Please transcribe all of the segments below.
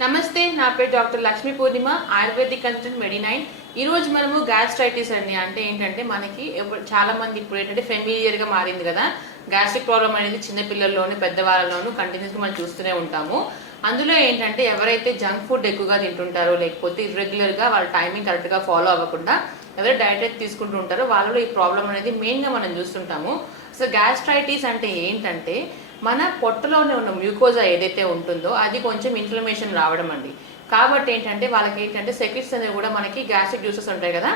నమస్తే నా పేరు doctor Lakshmi Purnima ayurvedic consultant Medinine. ఈ రోజు మనము గ్యాస్ట్రైటిస్ అండి. అంటే ఏంటంటే మనకి ఎవ- చాలా మంది ఇప్పుడు ఏంటంటే ఫెమిలియర్గా మారింది కదా. గ్యాస్ట్రిక్ ప్రాబ్లం అనేది చిన్నపిల్లల్లోనూ పెద్దవాళ్ళలోనూ పెద్దవాళ్ళలోను కంటిన్యూస్గా మనం చూస్తూనే ఉంటాము. అందులో ఏంటంటే ఎవరైతే జంక్ ఫుడ్ ఎక్కువగా తింటుంటారో లేకపోతే irregular గా వాళ్ళ టైమింగ్ కరెక్ట్గా ఫాలో అవ్వకుండా ఎవరు డైట్ తీసుకుంటూ ఉంటారో వాళ్ళలో ఈ ప్రాబ్లం అనేది మెయిన్గా మనం చూస్తుంటాము. సో గ్యాస్ట్రైటిస్ అంటే ఏంటంటే మన పొట్టలోనే ఉన్న మ్యూకోజా ఏదైతే ఉంటుందో అది కొంచెం ఇన్ఫ్లమేషన్ రావడం అండి. కాబట్టి ఏంటంటే వాళ్ళకి ఏంటంటే సెక్రిట్స్ అనేవి కూడా మనకి గ్యాస్ట్రిక్ జ్యూసెస్ ఉంటాయి కదా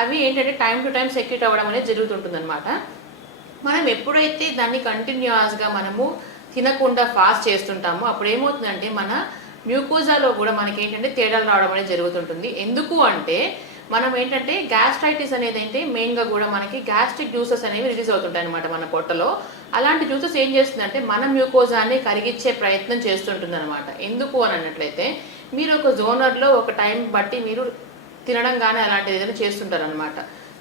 అవి ఏంటంటే టైం టు టైం సెక్యూట్ అవ్వడం అనేది జరుగుతుంటుంది మనం ఎప్పుడైతే దాన్ని కంటిన్యూస్గా మనము తినకుండా ఫాస్ట్ చేస్తుంటామో అప్పుడు ఏమవుతుందంటే మన మ్యూకోజాలో కూడా మనకి ఏంటంటే తేడాలు రావడం అనేది జరుగుతుంటుంది. ఎందుకు అంటే మనం ఏంటంటే గ్యాస్ట్రైటిస్ అనేది ఏంటి మెయిన్గా కూడా మనకి గ్యాస్ట్రిక్ జ్యూసెస్ అనేవి రిలీజ్ అవుతుంటాయి అనమాట మన పొట్టలో. అలాంటి జ్యూసెస్ ఏం చేస్తుందంటే మన మ్యూకోజాన్ని కరిగించే ప్రయత్నం చేస్తుంటుంది అనమాట ఎందుకు అని అన్నట్లయితే మీరు ఒక జోనర్లో ఒక టైం బట్టి మీరు తినడం కానీ అలాంటిది ఏదైనా చేస్తుంటారు అనమాట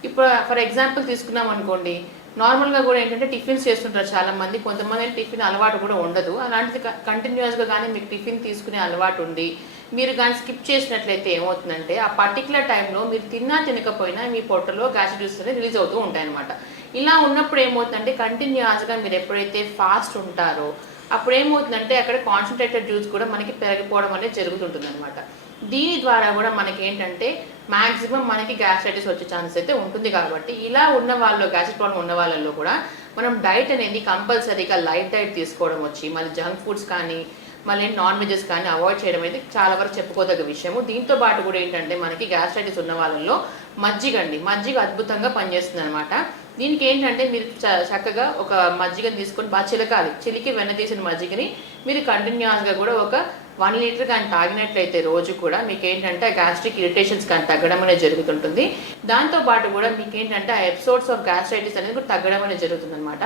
ఇప్పుడు ఫర్ ఎగ్జాంపుల్ తీసుకున్నాం అనుకోండి నార్మల్గా కూడా ఏంటంటే టిఫిన్స్ చేస్తుంటారు చాలామంది. కొంతమంది టిఫిన్ అలవాటు కూడా ఉండదు. అలాంటిది కంటిన్యూస్గా కానీ మీకు టిఫిన్ తీసుకునే అలవాటు ఉంది. మీరు కానీ స్కిప్ చేసినట్లయితే ఏమవుతుందంటే ఆ పర్టికులర్ టైంలో మీరు తిన్నా తినకపోయినా మీ పొట్టలో గ్యాస్ జ్యూస్ అనేది రిలీజ్ అవుతూ ఉంటాయి అనమాట ఇలా ఉన్నప్పుడు ఏమవుతుందంటే కంటిన్యూస్గా మీరు ఎప్పుడైతే ఫాస్ట్ ఉంటారో అప్పుడు ఏమవుతుందంటే అక్కడ కాన్సన్ట్రేటెడ్ జ్యూస్ కూడా మనకి పెరిగిపోవడం అనేది జరుగుతుంటుంది అనమాట దీని ద్వారా కూడా మనకి ఏంటంటే మాక్సిమం మనకి గ్యాస్ట్రైటిస్ వచ్చే ఛాన్స్ అయితే ఉంటుంది కాబట్టి ఇలా ఉన్న వాళ్ళు గ్యాస్ట్రిక్ ప్రాబ్లం ఉన్న వాళ్ళల్లో కూడా మనం డైట్ అనేది కంపల్సరీగా లైట్ డైట్ తీసుకోవడం వచ్చి మళ్ళీ జంక్ ఫుడ్స్ కానీ మళ్ళీ నాన్ వెజెస్ కానీ అవాయిడ్ చేయడం అయితే చాలా వరకు చెప్పుకోదగ్గ విషయము. దీంతో పాటు కూడా ఏంటంటే మనకి గ్యాస్ట్రైటిస్ ఉన్న వాళ్ళల్లో మజ్జిగ అండి. మజ్జిగ అద్భుతంగా పనిచేస్తుంది అనమాట దీనికి ఏంటంటే మీరు చ- చక్కగా ఒక మజ్జిగని తీసుకొని బాగా చిలకాలి. చిలికి వెన్న తీసిన మజ్జిగని మీరు కంటిన్యూస్గా కూడా ఒక వన్ లీటర్ కానీ తాగినట్లయితే రోజు కూడా మీకు ఏంటంటే గ్యాస్ట్రిక్ ఇరిటేషన్స్ కానీ తగ్గడం అనేది జరుగుతుంటుంది. దాంతో పాటు కూడా మీకు ఏంటంటే ఆ ఎపిసోడ్స్ ఆఫ్ గ్యాస్ట్రైటిస్ అనేది కూడా తగ్గడం అనేది జరుగుతుంది అనమాట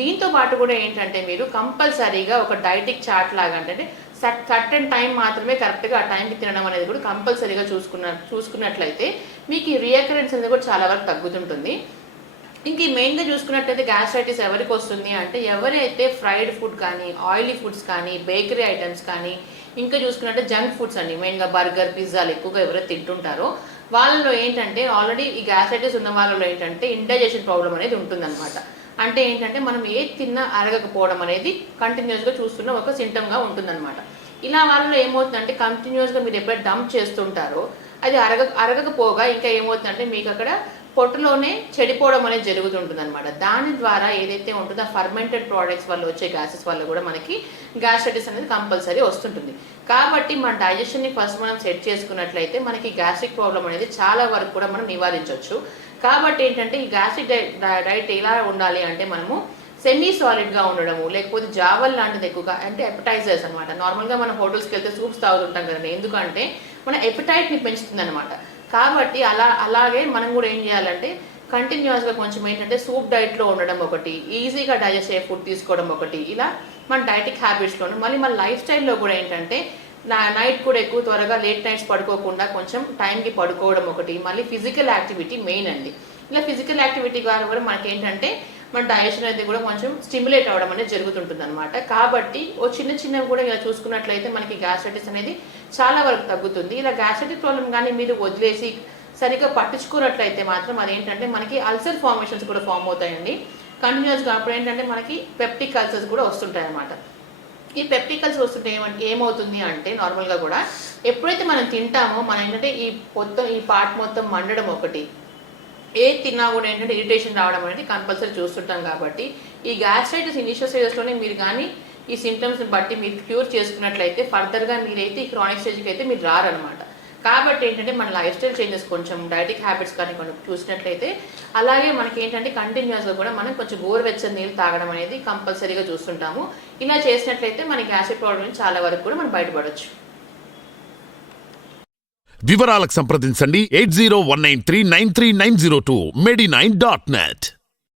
దీంతో పాటు కూడా ఏంటంటే మీరు కంపల్సరీగా ఒక డైటిక్ చార్ట్ లాగా అంటే సర్టన్ టైం మాత్రమే కరెక్ట్గా ఆ టైంకి తినడం అనేది కూడా కంపల్సరీగా చూసుకున్న చూసుకున్నట్లయితే మీకు ఈ రియకరెన్స్ అనేది కూడా చాలా వరకు తగ్గుతుంటుంది. ఇంక మెయిన్గా చూసుకున్నట్టయితే గ్యాస్ట్రైటిస్ ఎవరికి వస్తుంది అంటే ఎవరైతే ఫ్రైడ్ ఫుడ్ కానీ ఆయిలీ ఫుడ్స్ కానీ బేకరీ ఐటమ్స్ కానీ ఇంకా చూసుకున్నట్టే జంక్ ఫుడ్స్ అండి. మెయిన్గా బర్గర్ పిజ్జాలు ఎక్కువగా ఎవరైతే తింటుంటారో. వాళ్ళలో ఏంటంటే ఆల్రెడీ ఈ గ్యాస్ట్రైటిస్ ఉన్న వాళ్ళలో ఏంటంటే ఇండైజెషన్ ప్రాబ్లం అనేది ఉంటుందన్నమాట. అంటే ఏంటంటే మనం ఏది తిన్నా అరగకపోవడం అనేది కంటిన్యూస్గా చూస్తున్న ఒక సింటమ్గా ఉంటుందన్నమాట. ఇలా వాళ్ళలో ఏమవుతుందంటే కంటిన్యూస్గా మీరు ఎప్పుడైతే డంప్ చేస్తుంటారో అది అరగ అరగకపోగా ఇంకా ఏమవుతుందంటే మీకు అక్కడ పొట్టలోనే చెడిపోవడం అనేది జరుగుతుంటుంది అనమాట దాని ద్వారా ఏదైతే ఉంటుందో ఆ ఫర్మెంటెడ్ ప్రోడక్ట్స్ వల్ల వచ్చే గ్యాసెస్ వల్ల కూడా మనకి గ్యాస్ట్రైటిస్ అనేది కంపల్సరీ వస్తుంటుంది. కాబట్టి మన డైజెషన్ని ఫస్ట్ మనం సెట్ చేసుకున్నట్లయితే మనకి గ్యాస్ట్రిక్ ప్రాబ్లం అనేది చాలా వరకు కూడా మనం నివారించవచ్చు. కాబట్టి ఏంటంటే ఈ గ్యాస్ట్రిక్ డైట్ ఎలా ఉండాలి అంటే మనము సెమీ సాలిడ్గా ఉండడము లేకపోతే జావల్ లాంటిది ఎక్కువగా అంటే ఎపటైజర్స్ అనమాట నార్మల్గా మనం హోటల్స్కి వెళ్తే సూప్స్ తాగుతుంటాం కదండి. ఎందుకంటే మన ఎపటైట్ని పెంచుతుంది అనమాట కాబట్టి అలా అలాగే మనం కూడా ఏం చేయాలంటే కంటిన్యూస్గా కొంచెం ఏంటంటే సూప్ డైట్లో ఉండడం ఒకటి ఈజీగా డైజెస్ట్ అయ్యే ఫుడ్ తీసుకోవడం ఒకటి ఇలా మన డైటిక్ హ్యాబిట్స్లోను మళ్ళీ మన లైఫ్ స్టైల్లో కూడా ఏంటంటే నైట్ కూడా ఎక్కువ త్వరగా లేట్ నైట్స్ పడుకోకుండా కొంచెం టైంకి పడుకోవడం ఒకటి మళ్ళీ ఫిజికల్ యాక్టివిటీ మెయిన్ అండి. ఇలా ఫిజికల్ యాక్టివిటీ ద్వారా కూడా మనకి ఏంటంటే మన డైజెషన్ అనేది కూడా కొంచెం స్టిమ్యులేట్ అవ్వడం అనేది జరుగుతుంటుంది అనమాట కాబట్టి ఓ చిన్న చిన్నవి కూడా ఇలా చూసుకున్నట్లయితే మనకి గ్యాస్ట్రైటిస్ అనేది చాలా వరకు తగ్గుతుంది. ఇలా గ్యాస్ట్రిక్ ప్రాబ్లం కానీ మీరు వదిలేసి సరిగ్గా పట్టించుకున్నట్లయితే మాత్రం అదేంటంటే మనకి అల్సర్ ఫార్మేషన్స్ కూడా ఫామ్ అవుతాయండి. కంటిన్యూస్గా అప్పుడు ఏంటంటే మనకి పెప్టిక్ అల్సర్స్ కూడా వస్తుంటాయి అన్నమాట ఈ పెప్టికల్స్ వస్తుంటే ఏమంటే ఏమవుతుంది అంటే నార్మల్గా కూడా ఎప్పుడైతే మనం తింటామో మనం ఏంటంటే ఈ మొత్తం ఈ పార్ట్ మొత్తం మండడం ఒకటి ఏ తిన్నా కూడా ఏంటంటే ఇరిటేషన్ రావడం అనేది కంపల్సరీ చూస్తుంటాం కాబట్టి ఈ గ్యాస్ట్రైటిస్ ఇనిషియల్ స్టేజెస్లోనే మీరు కానీ ఈ సిమ్టమ్స్ని బట్టి మీరు క్యూర్ చేసుకున్నట్లయితే ఫర్దర్గా మీరైతే ఈ క్రానిక్ స్టేజ్కి అయితే మీరు రారనమాట కాబట్టి ఏంటంటే మన లైఫ్ స్టైల్ చేంజెస్ కొంచెం డైటిక్ హ్యాబిట్స్ కానీ కొంచెం చూసినట్లయితే అలాగే మనకి ఏంటంటే కంటిన్యూస్గా కూడా మనం కొంచెం గోరువెచ్చని నీళ్ళు తాగడం అనేది కంపల్సరీగా చూస్తుంటాము. ఇలా చేసినట్లయితే మన గ్యాస్ట్రిక్ ప్రాబ్లం నుంచి చాలా వరకు కూడా మనం బయటపడవచ్చు వివరాలకు సంప్రదించండి. Eight zero one nine three nine three nine zero two medi nine dot net.